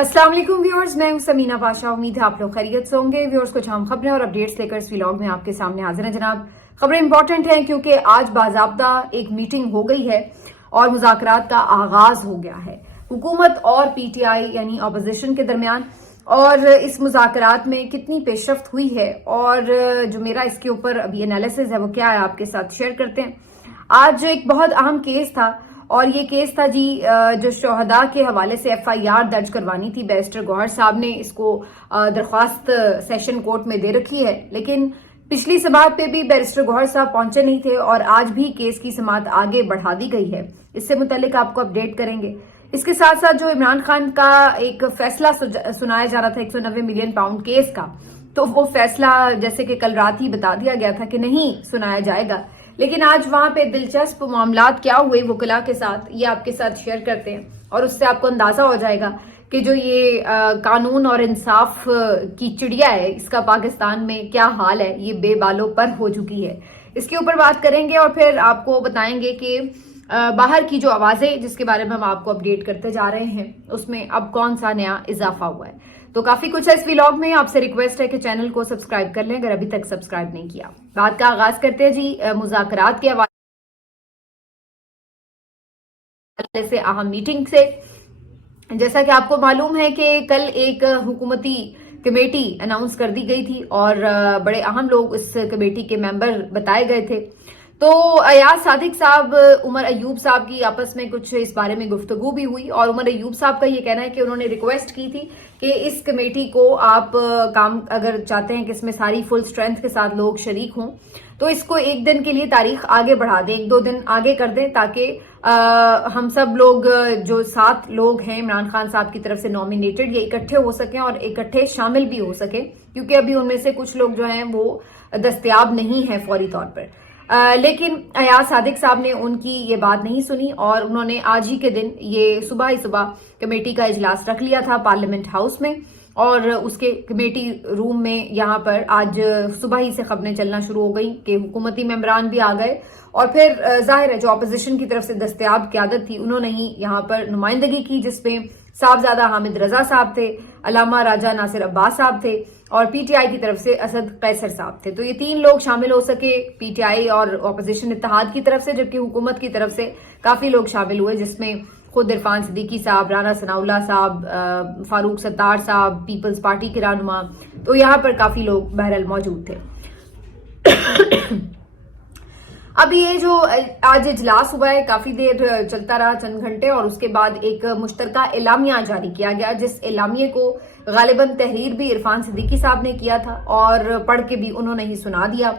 अस्सलाम वालेकुम व्यूअर्स, मैं हूं समीना पाशा। उम्मीद है आप लोग खैरियत से होंगे। व्यूअर्स, कुछ अहम खबरें और अपडेट्स लेकर इस व्लॉग में आपके सामने हाजिर हैं जनाब। खबरें इंपॉर्टेंट हैं क्योंकि आज बाज़ाब्ता एक मीटिंग हो गई है और मुज़ाकरात का आगाज हो गया है हुकूमत और पीटीआई यानी अपोजिशन के दरमियान। और इस मुज़ाकरात में कितनी पेशरफ्त हुई है और जो मेरा इसके ऊपर अभी एनालिसिस है वो क्या है आपके साथ शेयर करते हैं। आज एक बहुत अहम केस था और ये केस था जी जो शोहदा के हवाले से एफआईआर दर्ज करवानी थी। बैरिस्टर गौहर साहब ने इसको दरख्वास्त सेशन कोर्ट में दे रखी है, लेकिन पिछली समाअत पे भी बैरिस्टर गौहर साहब पहुंचे नहीं थे और आज भी केस की समाअत आगे बढ़ा दी गई है। इससे मुतालिक आपको अपडेट करेंगे। इसके साथ साथ जो इमरान खान का एक फैसला सुनाया जा रहा था 190 मिलियन पाउंड केस का, तो वो फैसला जैसे कि कल रात ही बता दिया गया था कि नहीं सुनाया जाएगा, लेकिन आज वहां पे दिलचस्प मामलात क्या हुए वकला के साथ, ये आपके साथ शेयर करते हैं और उससे आपको अंदाजा हो जाएगा कि जो ये कानून और इंसाफ की चिड़िया है इसका पाकिस्तान में क्या हाल है। ये बेबालों पर हो चुकी है। इसके ऊपर बात करेंगे और फिर आपको बताएंगे कि बाहर की जो आवाजें जिसके बारे में हम आपको अपडेट करते जा रहे हैं उसमें अब कौन सा नया इजाफा हुआ है। तो काफी कुछ है इस व्लॉग में। आपसे रिक्वेस्ट है कि चैनल को सब्सक्राइब कर लें अगर अभी तक सब्सक्राइब नहीं किया। बात का आगाज करते हैं जी मुज़ाकरात के हवाले से अहम मीटिंग से। जैसा कि आपको मालूम है कि कल एक हुकूमती कमेटी अनाउंस कर दी गई थी और बड़े अहम लोग इस कमेटी के मेंबर बताए गए थे। तो अयाज सादिक साहब, उमर अयूब साहब की आपस में कुछ इस बारे में गुफ्तगू भी हुई और उमर अयूब साहब का ये कहना है कि उन्होंने रिक्वेस्ट की थी कि इस कमेटी को आप काम अगर चाहते हैं कि इसमें सारी फुल स्ट्रेंथ के साथ लोग शरीक हों तो इसको एक दिन के लिए तारीख आगे बढ़ा दें, 1-2 दिन आगे कर दें, ताकि हम सब लोग जो 7 लोग हैं इमरान खान साहब की तरफ से नॉमिनेटेड ये इकट्ठे हो सकें और इकट्ठे शामिल भी हो सकें, क्योंकि अभी उनमें से कुछ लोग जो हैं वो दस्तयाब नहीं है फौरी तौर पर। लेकिन अयाज सादिक साहब ने उनकी ये बात नहीं सुनी और उन्होंने आज ही के दिन ये सुबह ही सुबह कमेटी का इजलास रख लिया था पार्लियामेंट हाउस में और उसके कमेटी रूम में यहाँ पर आज सुबह ही से खबरें चलना शुरू हो गई कि हुकूमती मेंबरान भी आ गए और फिर जाहिर है जो अपोजिशन की तरफ से दस्तयाब क़यादत थी उन्होंने ही यहाँ पर नुमाइंदगी की, जिसमें साहबजादा हामिद रजा साहब थे, अलामा राजा नासिर अब्बास साहब थे और पीटीआई की तरफ से असद कैसर साहब थे। तो ये 3 लोग शामिल हो सके पीटीआई और अपोजिशन इत्तेहाद की तरफ से, जबकि हुकूमत की तरफ से काफी लोग शामिल हुए, जिसमें खुद इरफान सिद्दीकी साहब, राना सनाउल्लाह साहब, फारूक सत्तार साहब, पीपल्स पार्टी के रहनुमा। तो यहाँ पर काफी लोग बहरहाल मौजूद थे। अब ये जो आज इजलास हुआ है काफी देर चलता रहा, चंद घंटे, और उसके बाद एक मुश्तरका एलामिया जारी किया गया, जिस एलामिये को गालिबन तहरीर भी इरफान सिद्दीकी साहब ने किया था और पढ़ के भी उन्होंने ही सुना दिया।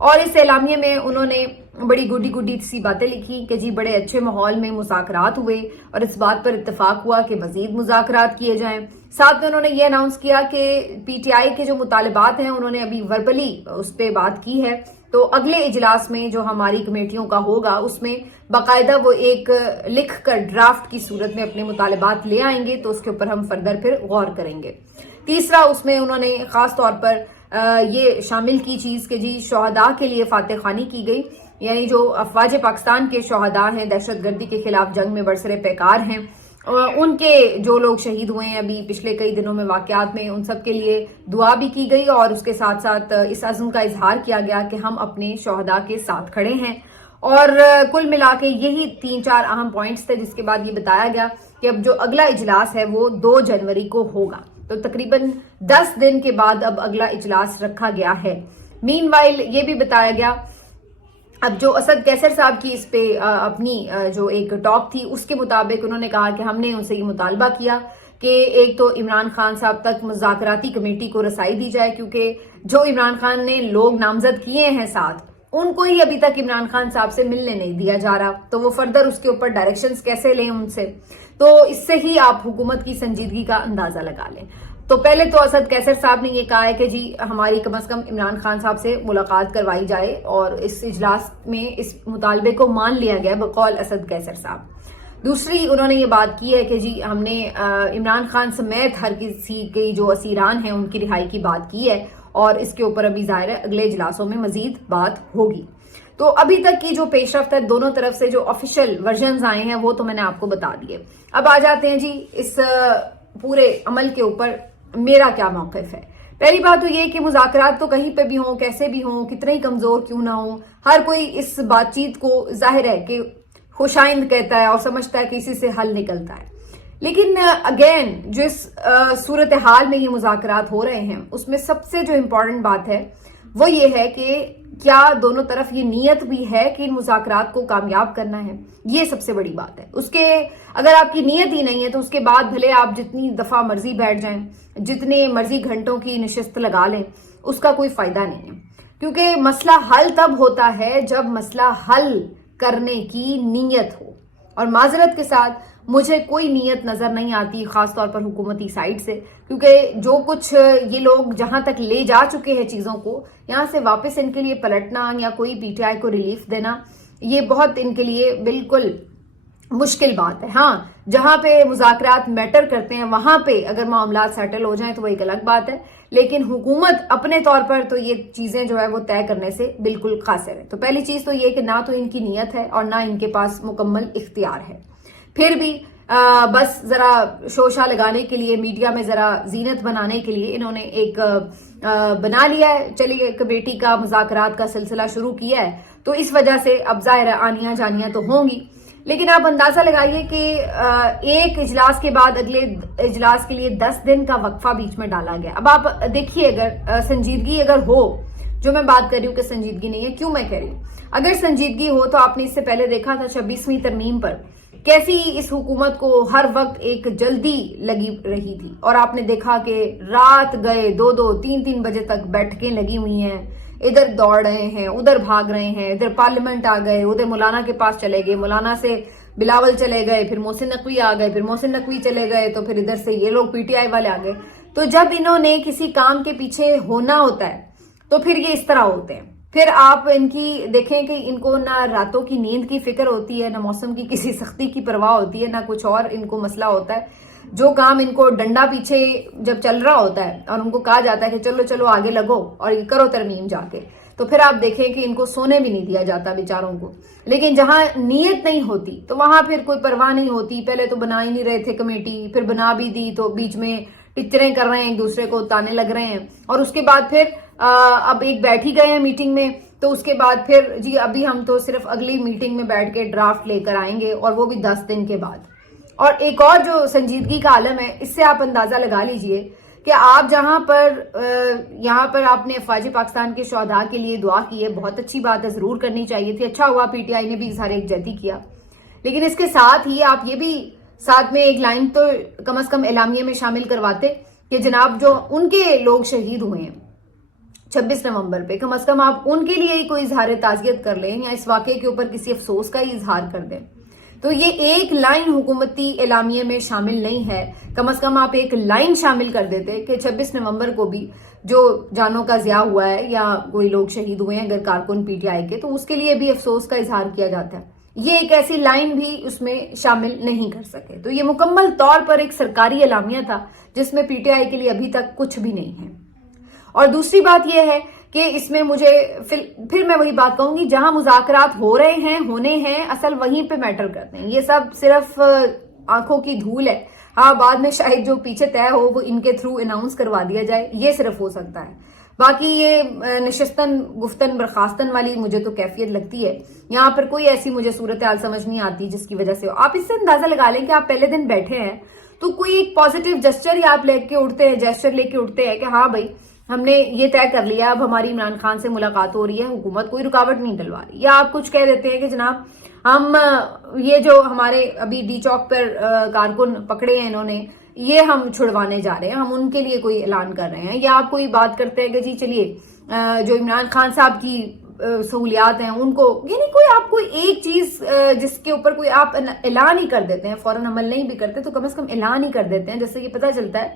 और इस एलामिये में उन्होंने बड़ी गुड्डी गुड्डी सी बातें लिखी कि जी बड़े अच्छे माहौल में मुज़ाकरात हुए और इस बात पर इत्तेफाक हुआ कि मजीद मुज़ाकरात किए जाएं। साथ में उन्होंने ये अनाउंस किया कि पीटीआई के जो मुतालिबात हैं उन्होंने अभी वर्बली उस पर बात की है, तो अगले इजलास में जो हमारी कमेटियों का होगा उसमें बाकायदा वो एक लिख कर ड्राफ्ट की सूरत में अपने मुतालिबात ले आएंगे, तो उसके ऊपर हम फर्दर फिर गौर करेंगे। तीसरा, उसमें उन्होंने खास तौर पर ये शामिल की चीज कि जी शोहदा के लिए फातह खानी की गई, यानी जो अफवाज पाकिस्तान के शोहदा हैं, दहशतगर्दी के खिलाफ जंग में बरसरे पैकार हैं, उनके जो लोग शहीद हुए हैं अभी पिछले कई दिनों में वाकयात में, उन सब के लिए दुआ भी की गई और उसके साथ साथ इस अज़्म का इजहार किया गया कि हम अपने शोहदा के साथ खड़े हैं। और कुल मिला के यही 3-4 अहम पॉइंट्स थे, जिसके बाद ये बताया गया कि अब जो अगला इजलास है वो 2 जनवरी को होगा। तो तकरीबन 10 दिन के बाद अब अगला इजलास रखा गया है। मीनवाइल ये भी बताया गया, अब जो असद कैसर साहब की इस पे अपनी जो एक टॉक थी उसके मुताबिक उन्होंने कहा कि हमने उनसे ये मुतालबा किया कि एक तो इमरान खान साहब तक मुज़ाकराती कमेटी को रसाई दी जाए, क्योंकि जो इमरान खान ने लोग नामजद किए हैं 7 उनको ही अभी तक इमरान खान साहब से मिलने नहीं दिया जा रहा, तो वो फर्दर उसके ऊपर डायरेक्शंस कैसे लें उनसे। तो इससे ही आप हुकूमत की संजीदगी का अंदाजा लगा लें। तो पहले तो असद कैसर साहब ने ये कहा है कि जी हमारी कम अज कम इमरान खान साहब से मुलाकात करवाई जाए और इस इजलास में इस मुतालबे को मान लिया गया बकौल असद कैसर साहब। दूसरी उन्होंने ये बात की है कि जी हमने इमरान खान समेत हर किसी के जो असीरान हैं उनकी रिहाई की बात की है और इसके ऊपर अभी जाहिर है अगले इजलासों में मजीद बात होगी। तो अभी तक की जो पेशरफ्त है दोनों तरफ से जो ऑफिशियल वर्जन्स आए हैं वो तो मैंने आपको बता दिए। अब आ जाते हैं जी इस पूरे अमल के ऊपर मेरा क्या मौक़िफ़ है। पहली बात तो ये कि मुज़ाकरात तो कहीं पे भी हों, कैसे भी हों, कितने ही कमज़ोर क्यों ना हो, हर कोई इस बातचीत को ज़ाहिर है कि खुशाइंद कहता है और समझता है कि इसी से हल निकलता है। लेकिन अगेन जिस सूरत हाल में ये मुज़ाकरात हो रहे हैं उसमें सबसे जो इम्पोर्टेंट बात है वो ये है कि क्या दोनों तरफ ये नीयत भी है कि इन मुज़ाकरात को कामयाब करना है। ये सबसे बड़ी बात है। उसके अगर आपकी नीयत ही नहीं है तो उसके बाद भले आप जितनी दफ़ा मर्जी बैठ जाएं, जितने मर्जी घंटों की नशिस्त लगा लें, उसका कोई फ़ायदा नहीं है, क्योंकि मसला हल तब होता है जब मसला हल करने की नीयत हो। और माजरत के साथ मुझे कोई नीयत नज़र नहीं आती, ख़ास तौर पर हुकूमती साइड से, क्योंकि जो कुछ ये लोग जहां तक ले जा चुके हैं चीज़ों को, यहाँ से वापस इनके लिए पलटना या कोई पीटीआई को रिलीफ देना, ये बहुत इनके लिए बिल्कुल मुश्किल बात है। हाँ, जहां पे मुज़ाकरात मैटर करते हैं वहां पे अगर मामला सेटल हो जाए तो वो एक अलग बात है, लेकिन हुकूमत अपने तौर पर तो ये चीजें जो है वो तय करने से बिल्कुल कासिर है। तो पहली चीज तो ये कि ना तो इनकी नीयत है और ना इनके पास मुकम्मल इख्तियार है। फिर भी बस जरा शोशा लगाने के लिए, मीडिया में जरा जीनत बनाने के लिए इन्होंने एक बना लिया है, चलिए कमेटी का मुज़ाकरात का सिलसिला शुरू किया है, तो इस वजह से अब जाहिर आनियां जानियां तो होंगी। लेकिन आप अंदाजा लगाइए कि एक इजलास के बाद अगले इजलास के लिए 10 दिन का वक्फा बीच में डाला गया। अब आप देखिए, अगर संजीदगी अगर हो, जो मैं बात कर रही हूँ कि संजीदगी नहीं है, क्यों मैं कह रही हूँ, अगर संजीदगी हो तो आपने इससे पहले देखा था 26वीं तरमीम पर कैसी इस हुकूमत को हर वक्त एक जल्दी लगी रही थी, और आपने देखा कि रात गए 2-2, 3-3 बजे तक बैठकें लगी हुई हैं, इधर दौड़ रहे हैं, उधर भाग रहे हैं, इधर पार्लियामेंट आ गए, उधर मौलाना के पास चले गए, मौलाना से बिलावल चले गए, फिर मोहसिन नकवी आ गए, फिर मोहसिन नकवी चले गए, तो फिर इधर से ये लोग पीटीआई वाले आ गए। तो जब इन्होंने किसी काम के पीछे होना होता है तो फिर ये इस तरह होते हैं। फिर आप इनकी देखें कि इनको ना रातों की नींद की फिक्र होती है, ना मौसम की किसी सख्ती की परवाह होती है, ना कुछ और इनको मसला होता है। जो काम इनको डंडा पीछे जब चल रहा होता है और उनको कहा जाता है कि चलो चलो आगे लगो और ये करो तरमीम जाके, तो फिर आप देखें कि इनको सोने भी नहीं दिया जाता बेचारों को। लेकिन जहां नीयत नहीं होती तो वहां फिर कोई परवाह नहीं होती। पहले तो बना ही नहीं रहे थे कमेटी, फिर बना भी दी तो बीच में टिचरें कर रहे हैं, एक दूसरे को ताने लग रहे हैं, और उसके बाद फिर अब एक बैठ ही गए हैं मीटिंग में, तो उसके बाद फिर जी अभी हम तो सिर्फ अगली मीटिंग में बैठ के ड्राफ्ट लेकर आएंगे, और वो भी 10 दिन के बाद। और एक और जो संजीदगी का आलम है, इससे आप अंदाजा लगा लीजिए कि आप जहां पर यहाँ पर आपने अफवाज पाकिस्तान के शहदा के लिए दुआ की है, बहुत अच्छी बात है, जरूर करनी चाहिए थी, अच्छा हुआ पीटीआई ने भी इजहार यकजहती किया। लेकिन इसके साथ ही आप ये भी साथ में एक लाइन तो कम से कम एलामिये में शामिल करवाते कि जनाब जो उनके लोग शहीद हुए हैं 26 नवंबर पे, कम से कम आप उनके लिए ही कोई इजहार ताज़ियत कर लें या इस वाक़े के ऊपर किसी अफसोस का ही इजहार कर दें। तो ये एक लाइन हुकूमती एलामिये में शामिल नहीं है, कम से कम आप एक लाइन शामिल कर देते कि 26 नवंबर को भी जो जानों का ज़िया हुआ है या कोई लोग शहीद हुए हैं अगर कारकुन पीटीआई के, तो उसके लिए भी अफसोस का इजहार किया जाता है। ये एक ऐसी लाइन भी उसमें शामिल नहीं कर सके। तो ये मुकम्मल तौर पर एक सरकारी एलामिया था जिसमें पीटीआई के लिए अभी तक कुछ भी नहीं है। और दूसरी बात यह है कि इसमें मुझे फिर मैं वही बात कहूंगी, जहां मुज़ाकरात हो रहे हैं, होने हैं, असल वहीं पे मैटर करते हैं। ये सब सिर्फ आंखों की धूल है। हाँ, बाद में शायद जो पीछे तय हो वो इनके थ्रू अनाउंस करवा दिया जाए, ये सिर्फ हो सकता है। बाकी ये नशिस्तन गुफ्तन बर्खास्तन वाली मुझे तो कैफियत लगती है। यहाँ पर कोई ऐसी मुझे सूरत हाल समझ नहीं आती जिसकी वजह से आप इससे अंदाजा लगा लें कि आप पहले दिन बैठे हैं तो कोई एक पॉजिटिव जेस्चर ही आप लेके उठते हैं कि हाँ भाई हमने ये तय कर लिया, अब हमारी इमरान खान से मुलाकात हो रही है, हुकूमत कोई रुकावट नहीं डलवा रही। या आप कुछ कह देते हैं कि जनाब हम ये जो हमारे अभी डी चौक पर कारकुन पकड़े हैं इन्होंने, ये हम छुड़वाने जा रहे हैं, हम उनके लिए कोई ऐलान कर रहे हैं। या आप कोई बात करते हैं कि जी चलिए जो इमरान खान साहब की सहूलियात हैं उनको, यानी कोई आप कोई एक चीज जिसके ऊपर कोई आप ऐलान ही कर देते हैं, फौरन अमल नहीं भी करते तो कम से कम ऐलान ही कर देते हैं, जिससे ये पता चलता है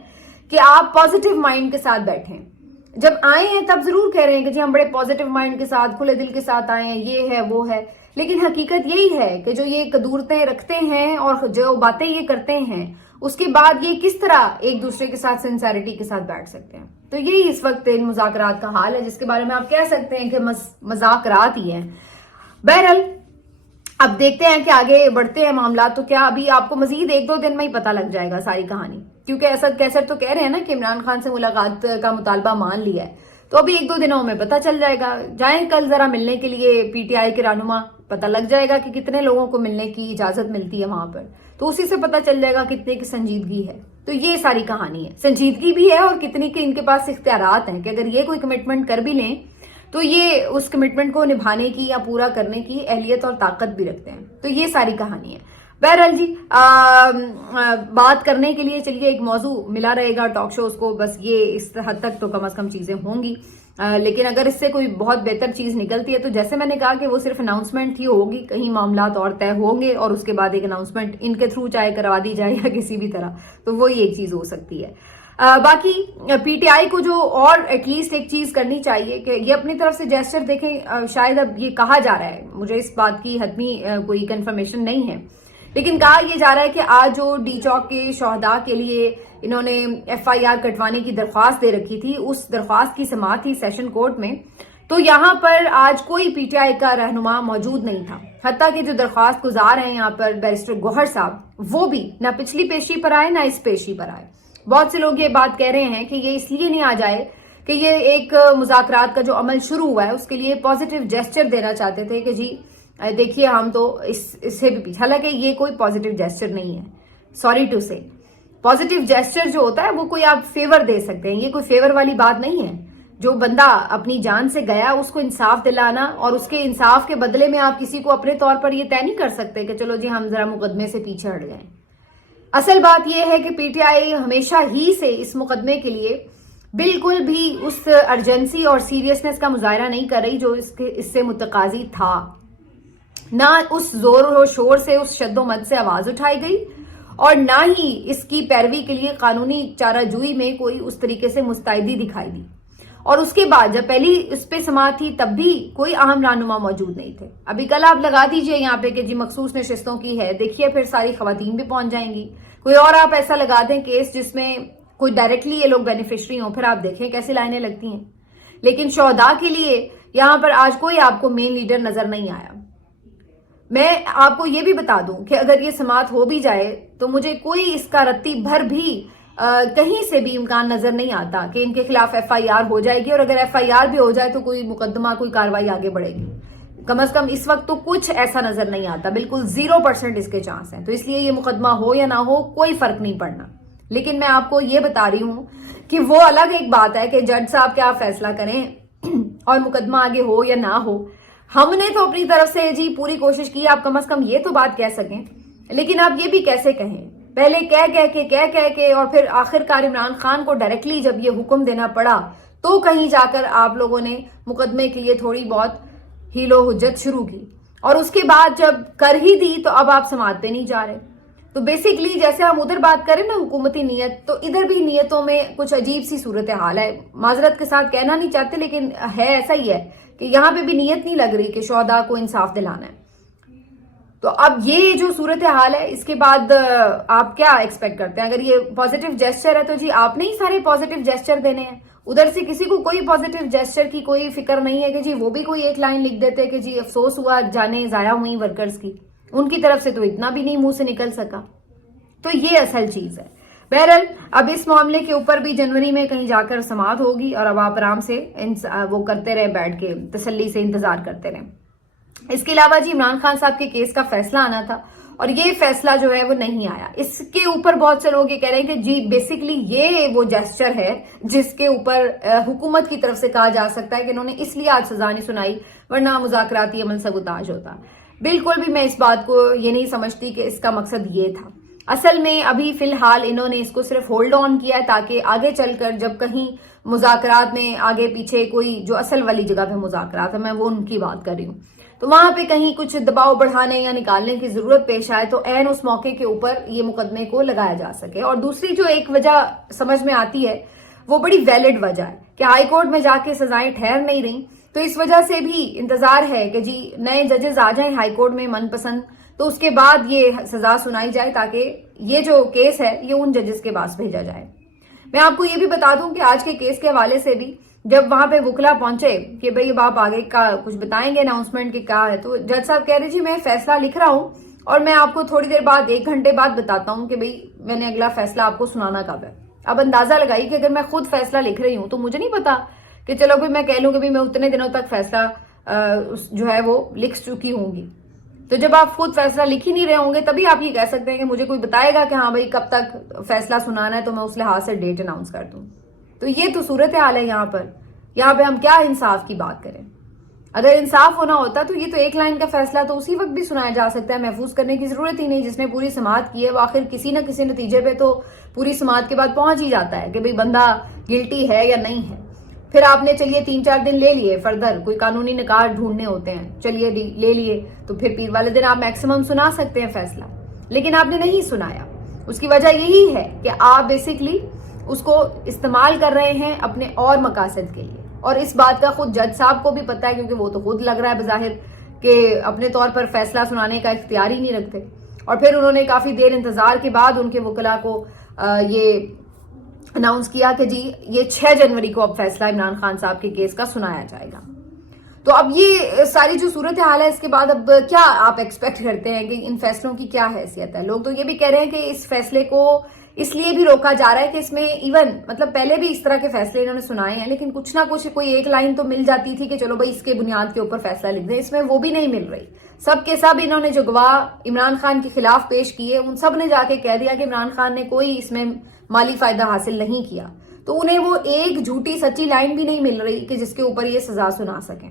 कि आप पॉजिटिव माइंड के साथ बैठे हैं। जब आए हैं तब जरूर कह रहे हैं कि जी हम बड़े पॉजिटिव माइंड के साथ, खुले दिल के साथ आए हैं, ये है वो है, लेकिन हकीकत यही है कि जो ये कदूरतें रखते हैं और जो बातें ये करते हैं उसके बाद ये किस तरह एक दूसरे के साथ सिंसेरिटी के साथ बैठ सकते हैं। तो यही इस वक्त इन मुज़ाकरात का हाल है, जिसके बारे में आप कह सकते हैं कि मजाकरात ही हैं। बहरहाल अब देखते हैं कि आगे बढ़ते हैं मामला, तो क्या अभी आपको मजीद 1-2 दिन में ही पता लग जाएगा सारी कहानी। کیونکہ اسد کیسر تو کہہ رہے ہیں نا کہ عمران خان سے ملاقات کا مطالبہ مان لیا ہے، تو ابھی 1-2 دنوں میں پتہ چل جائے گا. جائیں کل ذرا ملنے کے لیے پی ٹی آئی کے رہنما، پتہ لگ جائے گا کہ کتنے لوگوں کو ملنے کی اجازت ملتی ہے وہاں پر، تو اسی سے پتہ چل جائے گا کتنے کی سنجیدگی ہے. تو یہ ساری کہانی ہے، سنجیدگی بھی ہے اور کتنی کے ان کے پاس اختیارات ہیں کہ اگر یہ کوئی کمٹمنٹ کر بھی لیں تو یہ اس کمٹمنٹ کو نبھانے کی یا پورا کرنے کی اہلیت اور طاقت بھی رکھتے ہیں. تو یہ ساری کہانی ہے. بہرحال جی بات کرنے کے لیے چلیے ایک موضوع ملا رہے گا ٹاک شوز کو، بس یہ اس حد تک تو کم از کم چیزیں ہوں گی. لیکن اگر اس سے کوئی بہت بہتر چیز نکلتی ہے تو جیسے میں نے کہا کہ وہ صرف اناؤنسمنٹ ہی ہوگی، کہیں معاملات اور طے ہوں گے اور اس کے بعد ایک اناؤنسمنٹ ان کے تھرو چاہے کروا دی جائے یا کسی بھی طرح، تو وہی ایک چیز ہو سکتی ہے. باقی پی ٹی آئی کو جو اور ایٹ لیسٹ ایک چیز کرنی چاہیے کہ یہ اپنی طرف سے جیسچر دیکھیں. شاید اب یہ کہا جا رہا ہے، مجھے اس بات کی حتمی کوئی کنفرمیشن نہیں ہے، لیکن کہا یہ جا رہا ہے کہ آج جو ڈی چوک کے شہداء کے لیے انہوں نے ایف آئی آر کٹوانے کی درخواست دے رکھی تھی، اس درخواست کی سماعت تھی سیشن کورٹ میں، تو یہاں پر آج کوئی پی ٹی آئی کا رہنما موجود نہیں تھا. حتیٰ کہ جو درخواست گزار ہیں یہاں پر بیرسٹر گوہر صاحب، وہ بھی نہ پچھلی پیشی پر آئے نہ اس پیشی پر آئے. بہت سے لوگ یہ بات کہہ رہے ہیں کہ یہ اس لیے نہیں آ جائے کہ یہ ایک مذاکرات کا جو عمل شروع ہوا ہے اس کے لیے پازیٹیو جیسچر دینا چاہتے تھے کہ جی دیکھیے ہم تو اس سے بھی پیچھے. حالانکہ یہ کوئی پازیٹیو جیسچر نہیں ہے، سوری ٹو سے. پازیٹیو جیسچر جو ہوتا ہے وہ کوئی آپ فیور دے سکتے ہیں، یہ کوئی فیور والی بات نہیں ہے. جو بندہ اپنی جان سے گیا اس کو انصاف دلانا اور اس کے انصاف کے بدلے میں آپ کسی کو اپنے طور پر یہ طے نہیں کر سکتے کہ چلو جی ہم ذرا مقدمے سے پیچھے ہٹ جائیں. اصل بات یہ ہے کہ پی ٹی آئی ہمیشہ ہی سے اس مقدمے کے لیے بالکل بھی اس ارجنسی اور سیریسنس کا مظاہرہ نہیں کر رہی جو اس سے متقاضی تھا. نہ اس زور و شور سے، اس شد و مد سے آواز اٹھائی گئی اور نہ ہی اس کی پیروی کے لیے قانونی چارہ جوئی میں کوئی اس طریقے سے مستعدی دکھائی دی. اور اس کے بعد جب پہلی اس پہ سماعت تھی تب بھی کوئی اہم رہنما موجود نہیں تھے. ابھی کل آپ لگا دیجئے یہاں پہ کہ جی مخصوص نشستوں کی ہے، دیکھیے پھر ساری خواتین بھی پہنچ جائیں گی. کوئی اور آپ ایسا لگا دیں کیس جس میں کوئی ڈائریکٹلی یہ لوگ بینیفیشری ہوں، پھر آپ دیکھیں کیسے لائنیں لگتی ہیں. لیکن شہداء کے لیے یہاں پر آج کوئی آپ کو مین لیڈر نظر نہیں آیا. میں آپ کو یہ بھی بتا دوں کہ اگر یہ سماعت ہو بھی جائے تو مجھے کوئی اس کا رتی بھر بھی کہیں سے بھی امکان نظر نہیں آتا کہ ان کے خلاف ایف آئی آر ہو جائے گی، اور اگر ایف آئی آر بھی ہو جائے تو کوئی مقدمہ، کوئی کاروائی آگے بڑھے گی. کم از کم اس وقت تو کچھ ایسا نظر نہیں آتا، بالکل 0% اس کے چانس ہیں. تو اس لیے یہ مقدمہ ہو یا نہ ہو کوئی فرق نہیں پڑنا. لیکن میں آپ کو یہ بتا رہی ہوں کہ وہ الگ ایک بات ہے کہ جج صاحب کیا فیصلہ کریں اور مقدمہ آگے ہو یا نہ ہو. ہم نے تو اپنی طرف سے جی پوری کوشش کی، آپ کم از کم یہ تو بات کہہ سکیں. لیکن آپ یہ بھی کیسے کہیں، پہلے کہہ کے اور پھر آخرکار عمران خان کو ڈائریکٹلی جب یہ حکم دینا پڑا تو کہیں جا کر آپ لوگوں نے مقدمے کے لیے تھوڑی بہت ہیل و حجت شروع کی، اور اس کے بعد جب کر ہی دی تو اب آپ سماعتیں نہیں جا رہے. تو بیسیکلی جیسے ہم ادھر بات کریں نا حکومتی نیت، تو ادھر بھی نیتوں میں کچھ عجیب سی صورتحال ہے. معذرت کے ساتھ کہنا نہیں چاہتے لیکن ہے ایسا ہی ہے کہ یہاں پہ بھی نیت نہیں لگ رہی کہ شہداء کو انصاف دلانا ہے. تو اب یہ جو صورتحال ہے اس کے بعد آپ کیا ایکسپیکٹ کرتے ہیں؟ اگر یہ پازیٹیو جیسچر ہے تو جی آپ نے ہی سارے پازیٹیو جیسچر دینے ہیں. ادھر سے کسی کو کوئی پازیٹیو جیسچر کی کوئی فکر نہیں ہے کہ جی وہ بھی کوئی ایک لائن لکھ دیتے کہ جی افسوس ہوا جانیں ضائع ہوئی ورکرز کی. ان کی طرف سے تو اتنا بھی نہیں منہ سے نکل سکا. تو یہ اصل چیز ہے. بہرحال اب اس معاملے کے اوپر بھی جنوری میں کہیں جا کر سماعت ہوگی اور اب آپ آرام سے وہ کرتے رہے، بیٹھ کے تسلی سے انتظار کرتے رہے. اس کے علاوہ جی عمران خان صاحب کے کیس کا فیصلہ آنا تھا اور یہ فیصلہ جو ہے وہ نہیں آیا. اس کے اوپر بہت سے لوگ یہ کہہ رہے ہیں کہ جی بیسیکلی یہ وہ جیسچر ہے جس کے اوپر حکومت کی طرف سے کہا جا سکتا ہے کہ انہوں نے اس لیے آج سزا نہیں سنائی ورنہ مذاکراتی عمل سبوتاژ ہوتا. بالکل بھی میں اس بات کو یہ نہیں سمجھتی کہ اس کا مقصد یہ تھا. اصل میں ابھی فی الحال انہوں نے اس کو صرف ہولڈ آن کیا ہے تاکہ آگے چل کر جب کہیں مذاکرات میں آگے پیچھے کوئی جو اصل والی جگہ پہ مذاکرات ہے، میں وہ ان کی بات کر رہی ہوں، تو وہاں پہ کہیں کچھ دباؤ بڑھانے یا نکالنے کی ضرورت پیش آئے تو عین اس موقع کے اوپر یہ مقدمے کو لگایا جا سکے. اور دوسری جو ایک وجہ سمجھ میں آتی ہے وہ بڑی ویلڈ وجہ ہے کہ ہائی کورٹ میں جا کے سزائیں ٹھہر نہیں رہی، تو اس وجہ سے بھی انتظار ہے کہ جی نئے ججز آ جائیں ہائی کورٹ میں من پسند، تو اس کے بعد یہ سزا سنائی جائے تاکہ یہ جو کیس ہے یہ ان ججز کے پاس بھیجا جائے. میں آپ کو یہ بھی بتا دوں کہ آج کے کیس کے حوالے سے بھی جب وہاں پہ وکلا پہنچے کہ بھئی اب آپ آگے کا کچھ بتائیں گے اناؤنسمنٹ کی کیا ہے، تو جج صاحب کہہ رہے جی میں فیصلہ لکھ رہا ہوں اور میں آپ کو تھوڑی دیر بعد 1 گھنٹے بعد بتاتا ہوں کہ بھئی میں نے اگلا فیصلہ آپ کو سنانا کب ہے. اب اندازہ لگائی کہ اگر میں خود فیصلہ لکھ رہی ہوں تو مجھے نہیں پتا کہ چلو بھی میں کہہ لوں کہ میں اتنے دنوں تک فیصلہ جو ہے وہ لکھ چکی ہوں گی. تو جب آپ خود فیصلہ لکھ ہی نہیں رہے ہوں گے تبھی آپ یہ کہہ سکتے ہیں کہ مجھے کوئی بتائے گا کہ ہاں بھائی کب تک فیصلہ سنانا ہے تو میں اس لحاظ سے ڈیٹ اناؤنس کر دوں. تو یہ تو صورتحال ہے یہاں پہ ہم کیا انصاف کی بات کریں. اگر انصاف ہونا ہوتا تو یہ تو 1 لائن کا فیصلہ تو اسی وقت بھی سنایا جا سکتا ہے, محفوظ کرنے کی ضرورت ہی نہیں. جس نے پوری سماعت کی ہے وہ آخر کسی نہ کسی نتیجے پہ تو پوری سماعت کے بعد پہنچ ہی جاتا ہے کہ بھئی بندہ گلٹی ہے یا نہیں ہے. پھر آپ نے چلیے 3-4 دن لے لیے, فردر کوئی قانونی نکات ڈھونڈنے ہوتے ہیں, چلیے لے لیے, تو پھر پیر والے دن آپ میکسیمم سنا سکتے ہیں فیصلہ. لیکن آپ نے نہیں سنایا. اس کی وجہ یہی ہے کہ آپ بیسکلی اس کو استعمال کر رہے ہیں اپنے اور مقاصد کے لیے, اور اس بات کا خود جج صاحب کو بھی پتا ہے کیونکہ وہ تو خود لگ رہا ہے بظاہر کہ اپنے طور پر فیصلہ سنانے کا اختیار ہی نہیں رکھتے. اور پھر انہوں نے کافی دیر انتظار کے بعد ان کے وکلاء کو یہ اناؤنس کیا کہ جی یہ 6 جنوری کو اب فیصلہ عمران خان صاحب کے کیس کا سنایا جائے گا. تو اب یہ ساری جو صورتحال ہے اس کے بعد اب کیا آپ ایکسپیکٹ کرتے ہیں کہ ان فیصلوں کی کیا حیثیت ہے. لوگ تو یہ بھی کہہ رہے ہیں کہ اس فیصلے کو اس لیے بھی روکا جا رہا ہے کہ اس میں ایون مطلب پہلے بھی اس طرح کے فیصلے انہوں نے سنائے ہیں لیکن کچھ نہ کچھ کوئی 1 لائن تو مل جاتی تھی کہ چلو بھائی اس کے بنیاد کے اوپر فیصلہ لکھ دیں. اس میں وہ بھی نہیں مل رہی. سب کے سب انہوں نے جو گواہ عمران خان کے خلاف پیش کیے ان سب نے جا کے کہہ دیا کہ عمران خان نے کوئی اس میں مالی فائدہ حاصل نہیں کیا. تو انہیں وہ ایک جھوٹی سچی لائن بھی نہیں مل رہی کہ جس کے اوپر یہ سزا سنا سکیں.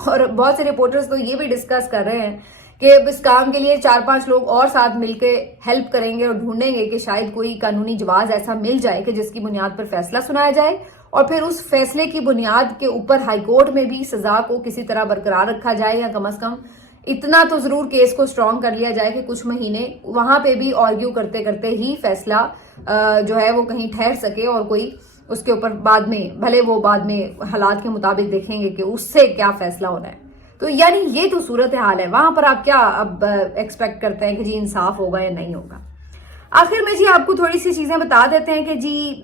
اور بہت سے رپورٹرز تو یہ بھی ڈسکس کر رہے ہیں کہ اس کام کے لیے 4-5 لوگ اور ساتھ مل کے ہیلپ کریں گے اور ڈھونڈیں گے کہ شاید کوئی قانونی جواز ایسا مل جائے کہ جس کی بنیاد پر فیصلہ سنایا جائے اور پھر اس فیصلے کی بنیاد کے اوپر ہائی کورٹ میں بھی سزا کو کسی طرح برقرار رکھا جائے, یا کم از کم اتنا تو ضرور کیس کو سٹرونگ کر لیا جائے کہ کچھ مہینے وہاں پہ بھی آرگیو کرتے کرتے ہی فیصلہ جو ہے وہ کہیں ٹھہر سکے اور کوئی اس کے اوپر بعد میں بھلے وہ بعد میں حالات کے مطابق دیکھیں گے کہ اس سے کیا فیصلہ ہونا ہے. تو یعنی یہ تو صورتحال ہے. وہاں پر آپ کیا اب ایکسپیکٹ کرتے ہیں کہ جی انصاف ہوگا یا نہیں ہوگا. آخر میں جی آپ کو تھوڑی سی چیزیں بتا دیتے ہیں کہ جی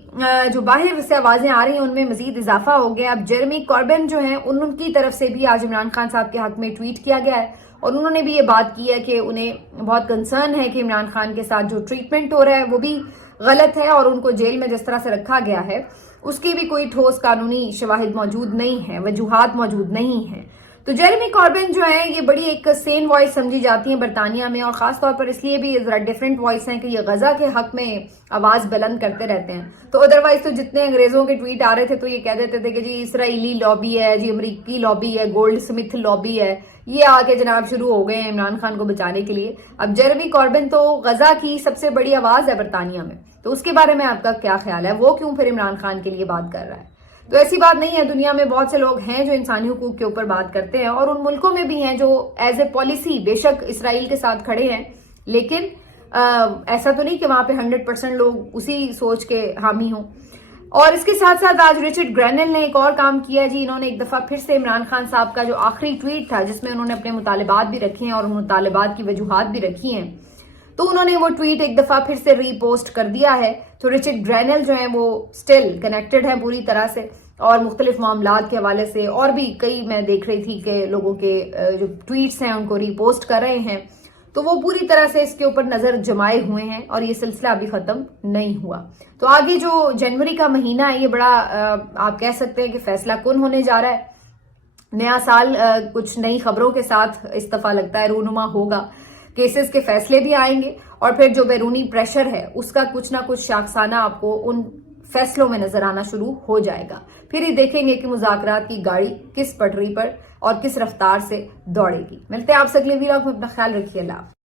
جو باہر سے آوازیں آ رہی ہیں ان میں مزید اضافہ ہو گیا. اب جیرمی کاربن جو ہیں ان کی طرف سے بھی آج عمران خان صاحب کے حق میں ٹویٹ کیا گیا ہے اور انہوں نے بھی یہ بات کی ہے کہ انہیں بہت کنسرن ہے کہ عمران خان کے ساتھ جو ٹریٹمنٹ ہو رہا ہے وہ بھی غلط ہے اور ان کو جیل میں جس طرح سے رکھا گیا ہے اس کی بھی کوئی ٹھوس قانونی شواہد موجود نہیں ہیں, وجوہات موجود نہیں ہیں. تو جیرمی کاربن جو ہیں یہ بڑی ایک سین وائس سمجھی جاتی ہیں برطانیہ میں, اور خاص طور پر اس لیے بھی ذرا ڈیفرنٹ وائس ہیں کہ یہ غزہ کے حق میں آواز بلند کرتے رہتے ہیں. تو ادروائز تو جتنے انگریزوں کے ٹویٹ آ رہے تھے تو یہ کہہ دیتے تھے کہ جی اسرائیلی لابی ہے, جی امریکی لابی ہے, گولڈ سمتھ لابی ہے, یہ آ کے جناب شروع ہو گئے ہیں عمران خان کو بچانے کے لیے. اب جیرمی کاربن تو غزہ کی سب سے بڑی آواز ہے برطانیہ میں, تو اس کے بارے میں آپ کا کیا خیال ہے؟ وہ کیوں پھر عمران خان کے لیے بات کر رہا ہے؟ تو ایسی بات نہیں ہے. دنیا میں بہت سے لوگ ہیں جو انسانی حقوق کے اوپر بات کرتے ہیں اور ان ملکوں میں بھی ہیں جو ایز اے پالیسی بے شک اسرائیل کے ساتھ کھڑے ہیں, لیکن ایسا تو نہیں کہ وہاں پہ 100% لوگ اسی سوچ کے حامی ہوں. اور اس کے ساتھ ساتھ آج رچرڈ گرینل نے ایک اور کام کیا جی. انہوں نے ایک دفعہ پھر سے عمران خان صاحب کا جو آخری ٹویٹ تھا جس میں انہوں نے اپنے مطالبات بھی رکھے ہیں اور مطالبات کی وجوہات بھی رکھی ہیں, تو انہوں نے وہ ٹویٹ ایک دفعہ پھر سے ری پوسٹ کر دیا ہے. تو رچرڈ گرینل جو ہیں وہ سٹل کنیکٹڈ ہیں پوری طرح سے اور مختلف معاملات کے حوالے سے, اور بھی کئی میں دیکھ رہی تھی کہ لوگوں کے جو ٹویٹس ہیں ان کو ری پوسٹ کر رہے ہیں, تو وہ پوری طرح سے اس کے اوپر نظر جمائے ہوئے ہیں اور یہ سلسلہ ابھی ختم نہیں ہوا. تو آگے جو جنوری کا مہینہ ہے یہ بڑا آپ کہہ سکتے ہیں کہ فیصلہ کن ہونے جا رہا ہے. نیا سال کچھ نئی خبروں کے ساتھ اس دفعہ لگتا ہے رونما ہوگا. کیسز کے فیصلے بھی آئیں گے اور پھر جو بیرونی پریشر ہے اس کا کچھ نہ کچھ شاخسانہ آپ کو ان فیصلوں میں نظر آنا شروع ہو جائے گا. پھر ہی دیکھیں گے کہ مذاکرات کی گاڑی کس پٹری پر اور کس رفتار سے دوڑے گی. ملتے ہیں آپ سے اگلے ویلاگ میں. اپنا خیال رکھیے. اللہ.